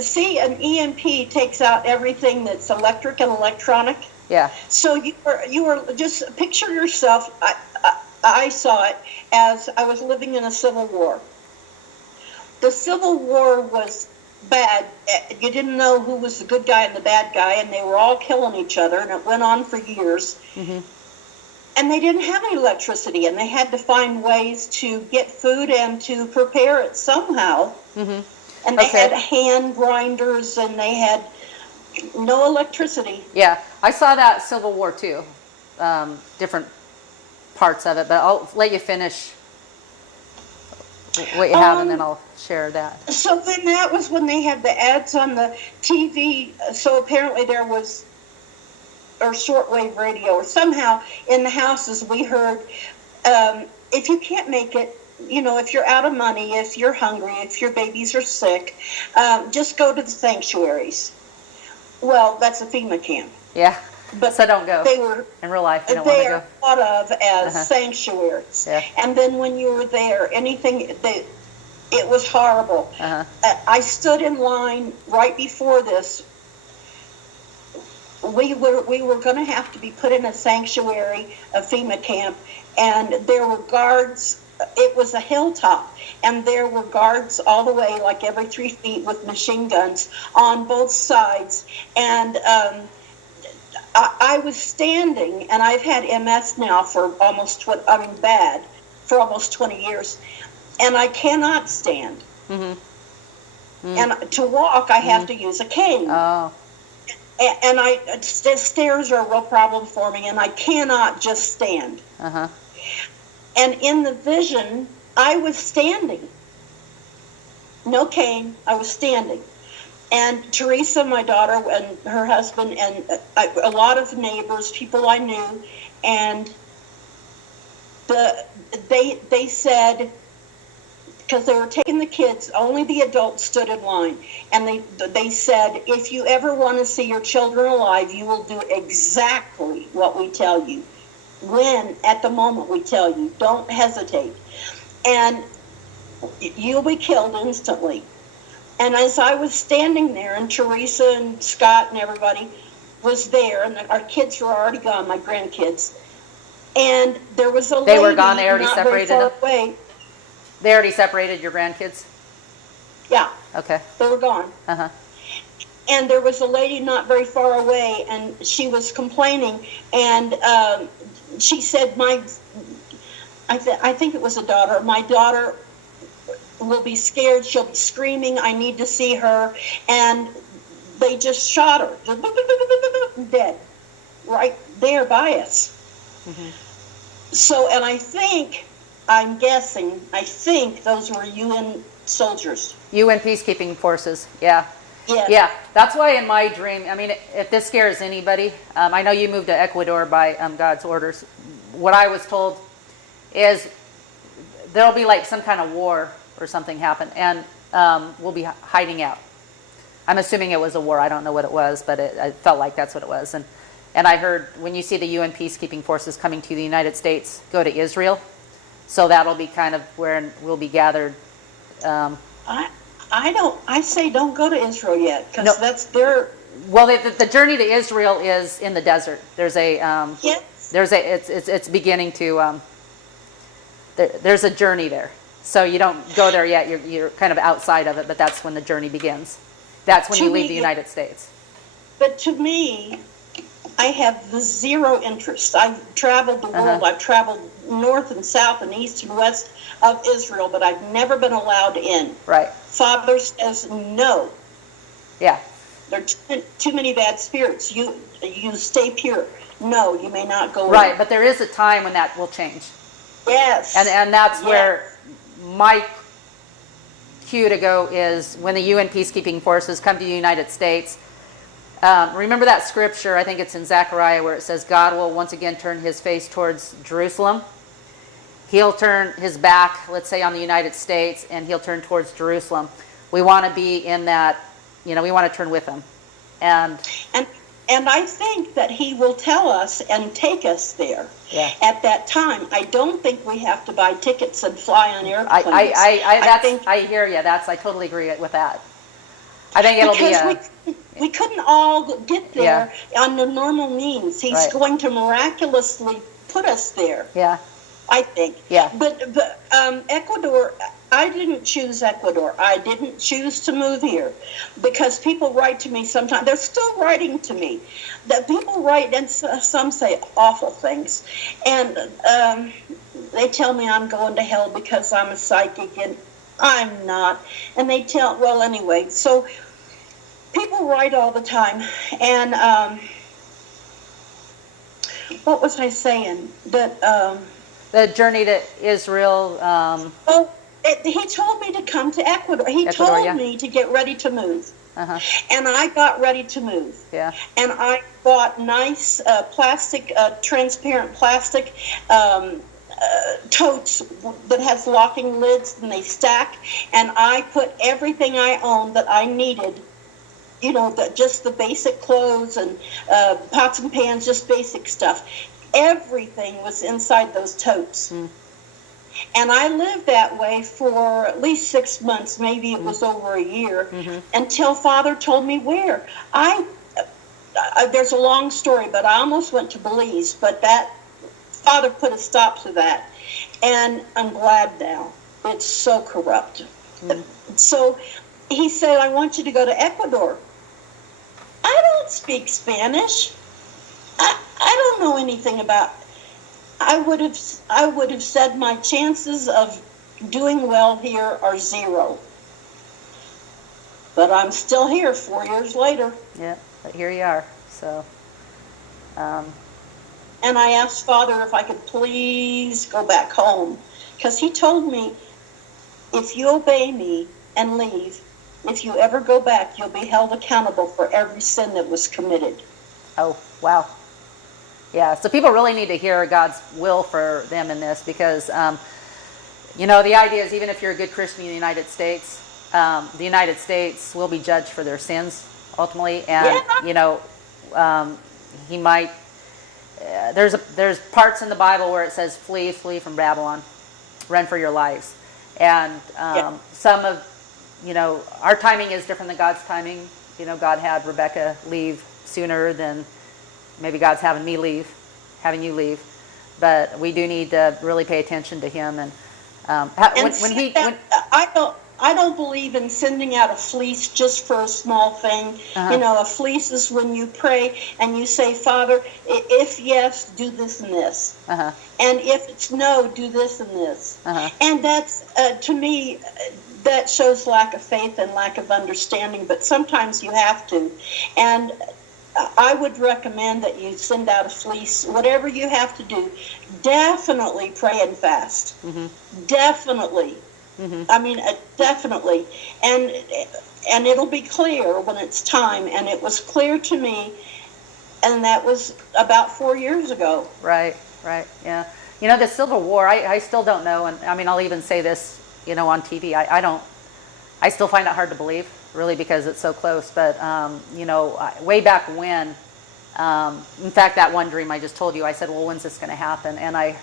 see, an EMP takes out everything that's electric and electronic. Yeah. So you were just picture yourself. I saw it as I was living in a civil war. The Civil War was bad. You didn't know who was the good guy and the bad guy, and they were all killing each other, and it went on for years. Mm-hmm. And they didn't have any electricity, and they had to find ways to get food and to prepare it somehow. Mm-hmm. And they had hand grinders, and they had no electricity. Yeah, I saw that Civil War too, different parts of it, but I'll let you finish what you have, and then I'll share that. So then that was when they had the ads on the TV. So apparently there was, or shortwave radio, or somehow in the houses we heard, if you can't make it, if you're out of money, if you're hungry, if your babies are sick, just go to the sanctuaries. Well, that's a FEMA camp. Yeah. But so don't go. They were in real life. You don't want to go. They are thought of as sanctuaries. Yeah. And then when you were there, it was horrible. Uh-huh. I stood in line right before this. We were going to have to be put in a sanctuary, a FEMA camp, and there were guards. It was a hilltop, and there were guards all the way, like every 3 feet, with machine guns on both sides. And I was standing, and I've had MS now for almost bad for almost 20 years, and I cannot stand. Mm-hmm. Mm. And to walk, I have to use a cane. Oh. And stairs are a real problem for me, and I cannot just stand. Uh-huh. And in the vision, I was standing. No cane, I was standing. And Teresa, my daughter, and her husband, and a lot of neighbors, people I knew, and they said, because they were taking the kids, only the adults stood in line, and they said, if you ever want to see your children alive, you will do exactly what we tell you. When, at the moment we tell you, don't hesitate. And you'll be killed instantly. And as I was standing there, and Teresa and Scott and everybody was there, and our kids were already gone, my grandkids, and there was a lady. They were gone, they already not separated very far them? away. They already separated your grandkids? Yeah. Okay. They were gone. Uh-huh. And there was a lady not very far away, and she was complaining, and she said, I think it was a daughter, my daughter will be scared, she'll be screaming, I need to see her, and they just shot her, just dead, right there by us. Mm-hmm. So, and I think those were UN soldiers. UN peacekeeping forces, yeah. Yeah. Yeah, that's why in my dream, I mean, if this scares anybody, I know you moved to Ecuador by God's orders. What I was told is there'll be like some kind of war or something happen, and we'll be hiding out. I'm assuming it was a war. I don't know what it was, but I felt like that's what it was. And I heard when you see the UN peacekeeping forces coming to the United States, go to Israel. So that'll be kind of where we'll be gathered. I say don't go to Israel yet, because that's their. Well, the journey to Israel is in the desert. There's a yes. It's beginning to there's a journey there. So you don't go there yet. You're kind of outside of it, but that's when the journey begins. That's when you leave the United States. But to me, I have zero interest. I've traveled the world. I've traveled north and south and east and west of Israel, but I've never been allowed in. Right. Father says no. Yeah. There are too many bad spirits. You stay pure. No, you may not go in. Right, but there is a time when that will change. Yes. And that's where my cue to go is when the UN peacekeeping forces come to the United States. Remember that scripture, I think it's in Zechariah, where it says God will once again turn his face towards Jerusalem. He'll turn his back, let's say, on the United States, and he'll turn towards Jerusalem. We want to be in that, we want to turn with him. And I think that he will tell us and take us there at that time. I don't think we have to buy tickets and fly on airplanes. I hear you. I totally agree with that. I think it'll be because we couldn't all get there on the normal means. He's going to miraculously put us there. Yeah. I think. Yeah. But Ecuador, I didn't choose Ecuador. I didn't choose to move here because people write to me sometimes. They're still writing to me. That people write, and some say awful things. And they tell me I'm going to hell because I'm a psychic, and I'm not. And they tell, well, anyway. So people write all the time. And what was I saying? That... the journey to Israel. He told me to come to Ecuador. He told me to get ready to move. And I got ready to move. Yeah. And I bought nice plastic, transparent plastic totes that has locking lids, and they stack. And I put everything I owned that I needed, just the basic clothes and pots and pans, just basic stuff. Everything was inside those totes. And I lived that way for at least 6 months, maybe it was over a year, until Father told me where. There's a long story, but I almost went to Belize, but that Father put a stop to that. And I'm glad now. It's so corrupt. So he said, I want you to go to Ecuador. I don't speak Spanish. I don't know anything about. I would have said my chances of doing well here are 0. But I'm still here 4 years later. Yeah, but here you are. So. And I asked Father if I could please go back home, because he told me, if you obey me and leave, if you ever go back, you'll be held accountable for every sin that was committed. Oh, wow. Yeah, so people really need to hear God's will for them in this, because, the idea is, even if you're a good Christian in the United States will be judged for their sins ultimately. And, he might, there's parts in the Bible where it says, flee from Babylon, run for your lives. And some of, our timing is different than God's timing. God had Rebecca leave sooner than maybe God's having you leave, but we do need to really pay attention to Him. And I don't believe in sending out a fleece just for a small thing. A fleece is when you pray and you say, Father, if yes, do this and this, and if it's no, do this and this. And that's to me. That shows lack of faith and lack of understanding, but sometimes you have to. And I would recommend that you send out a fleece, whatever you have to do. Definitely pray and fast. Definitely. I mean, definitely. And it'll be clear when it's time. And it was clear to me, and that was about 4 years ago. Right, yeah. The Civil War, I still don't know, and I mean, I'll even say this, on TV, I still find it hard to believe, really, because it's so close. But, way back when, in fact, that one dream I just told you, I said, well, when's this going to happen? And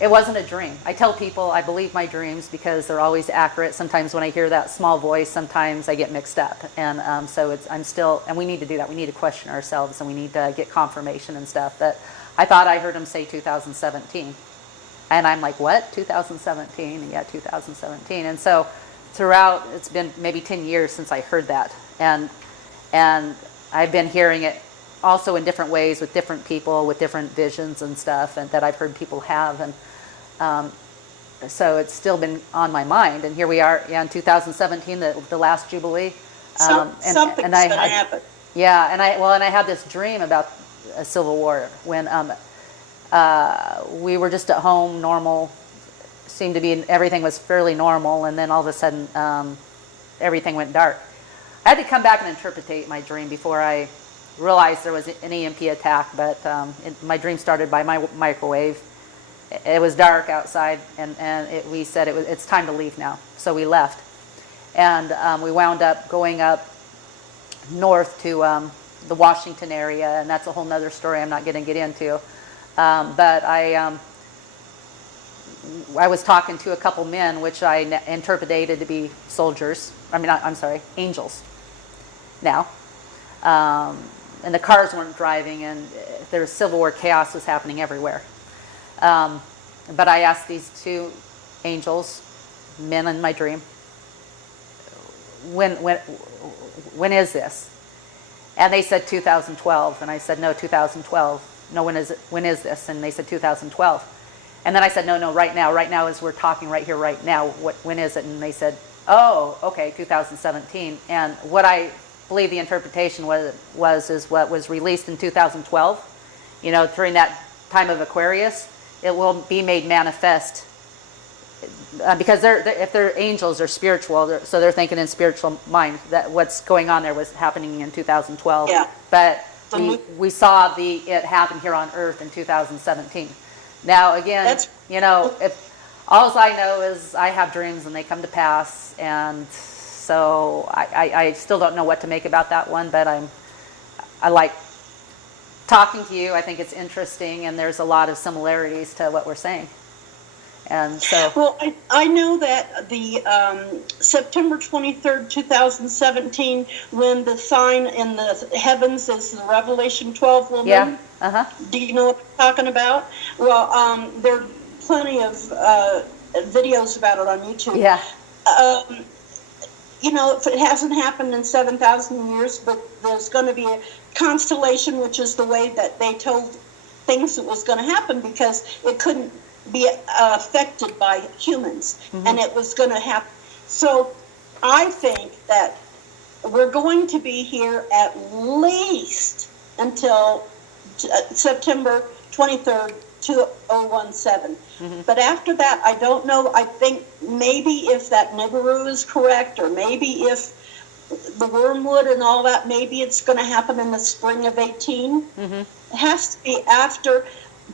it wasn't a dream. I tell people I believe my dreams because they're always accurate. Sometimes when I hear that small voice, sometimes I get mixed up. And and we need to do that. We need to question ourselves, and we need to get confirmation and stuff. But I thought I heard him say 2017. And I'm like, what? 2017? And yeah, 2017. And so throughout, it's been maybe 10 years since I heard that. And I've been hearing it also in different ways with different people, with different visions and stuff, and that I've heard people have. And so it's still been on my mind. And here we are in 2017, the last Jubilee. Something's going to happen. Yeah, and I had this dream about a Civil War when we were just at home, normal, seemed to be, everything was fairly normal, and then all of a sudden everything went dark. I had to come back and interpret my dream before I realized there was an EMP attack, but my dream started by my microwave. It was dark outside, and we said it's time to leave now, so we left. And we wound up going up north to the Washington area, and that's a whole nother story I'm not going to get into. But I was talking to a couple men, which I interpreted to be soldiers. I'm sorry, angels now. And the cars weren't driving, and there was civil war chaos was happening everywhere. But I asked these two angels, men in my dream, when is this? And they said 2012, and I said, no, 2012. No, when is this? And they said 2012. And then I said, no, right now as we're talking right here, right now, when is it? And they said, oh, okay, 2017. And what I believe the interpretation is what was released in 2012, during that time of Aquarius, it will be made manifest. Because if they're angels, they're spiritual, so they're thinking in spiritual mind that what's going on there was happening in 2012. Yeah. But we saw it happen here on Earth in 2017. Now again, if all I know is I have dreams and they come to pass, and so I still don't know what to make about that one. But I like talking to you. I think it's interesting, and there's a lot of similarities to what we're saying. And so, well, I know that the September 23rd, 2017, when the sign in the heavens is the Revelation 12 woman. Yeah. Uh-huh. Do you know what I'm talking about? Well, there are plenty of videos about it on YouTube. Yeah. If it hasn't happened in 7,000 years, but there's going to be a constellation, which is the way that they told things that was going to happen, because it couldn't be affected by humans, and it was going to happen. So I think that we're going to be here at least until September 23rd, 2017. But after that, I don't know. I think maybe if that Nibiru is correct, or maybe if the wormwood and all that, maybe it's going to happen in the spring of 18. It has to be after,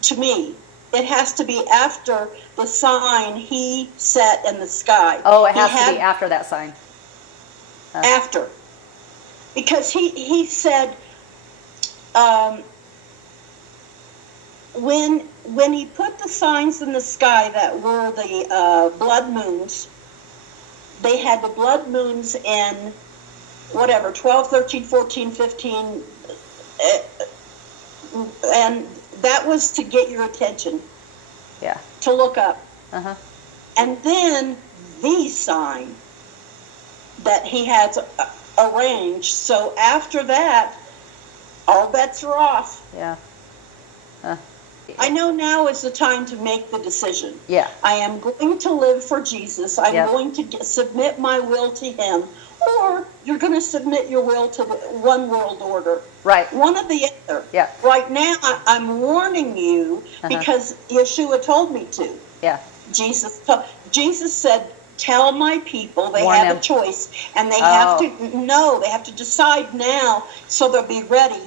to me, it has to be after the sign he set in the sky. Oh, it has to be after that sign. After. Because he said, when he put the signs in the sky that were the blood moons, they had the blood moons in 12, 13, 14, 15, and that was to get your attention. Yeah. To look up. And then the sign that he has arranged. So after that, all bets are off. Yeah. I know now is the time to make the decision. Yeah. I am going to live for Jesus. I'm going to submit my will to him. Or you're going to submit your will to the one world order. Right. One or the other. Yeah. Right now, I'm warning you because Yeshua told me to. Yeah. Jesus said, tell my people they Warn have them. a choice, and they have to know, they have to decide now, so they'll be ready